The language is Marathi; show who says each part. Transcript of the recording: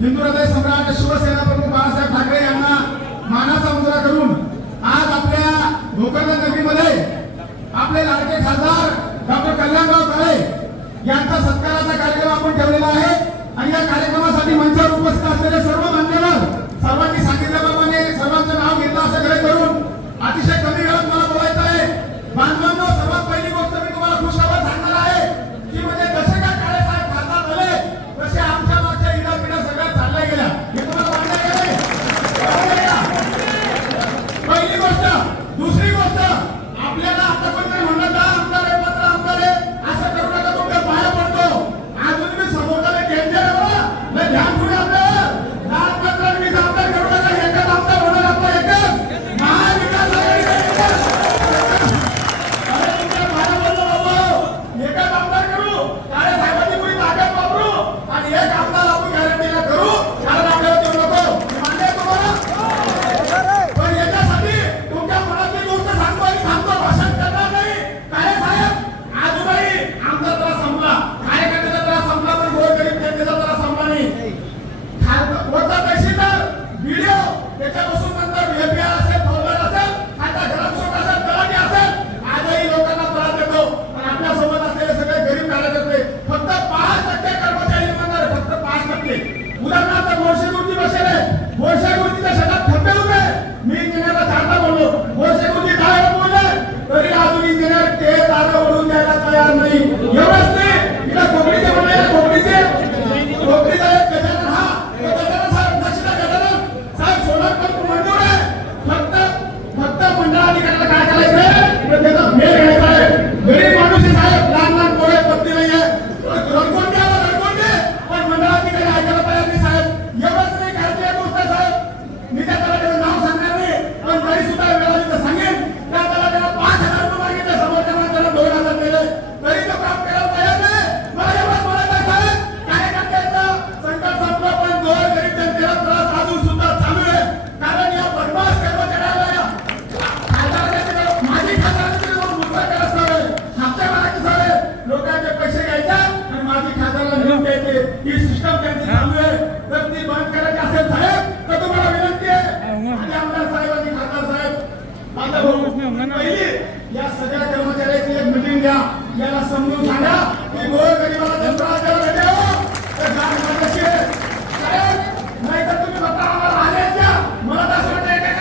Speaker 1: हिंदुरादय सम्राट शिवसेना प्रमुख बाळासाहेब ठाकरे यांना मानाचा मुजरा करून आज आपल्या भोकरदन नगरीमध्ये आपले लाडके खासदार डॉक्टर कल्याणराव काळे यांचा सत्काराचा कार्यक्रम आपण ठेवलेला आहे. आणि या कार्यक्रमासाठी मंचावर उपस्थित असलेले सर्व जर ती साहेब तर तुम्हाला विनंती या सगळ्या कर्मचाऱ्यांची एक मिटिंग घ्या. याला समजून सांगा की गोर गरिबाला त्रास द्यावा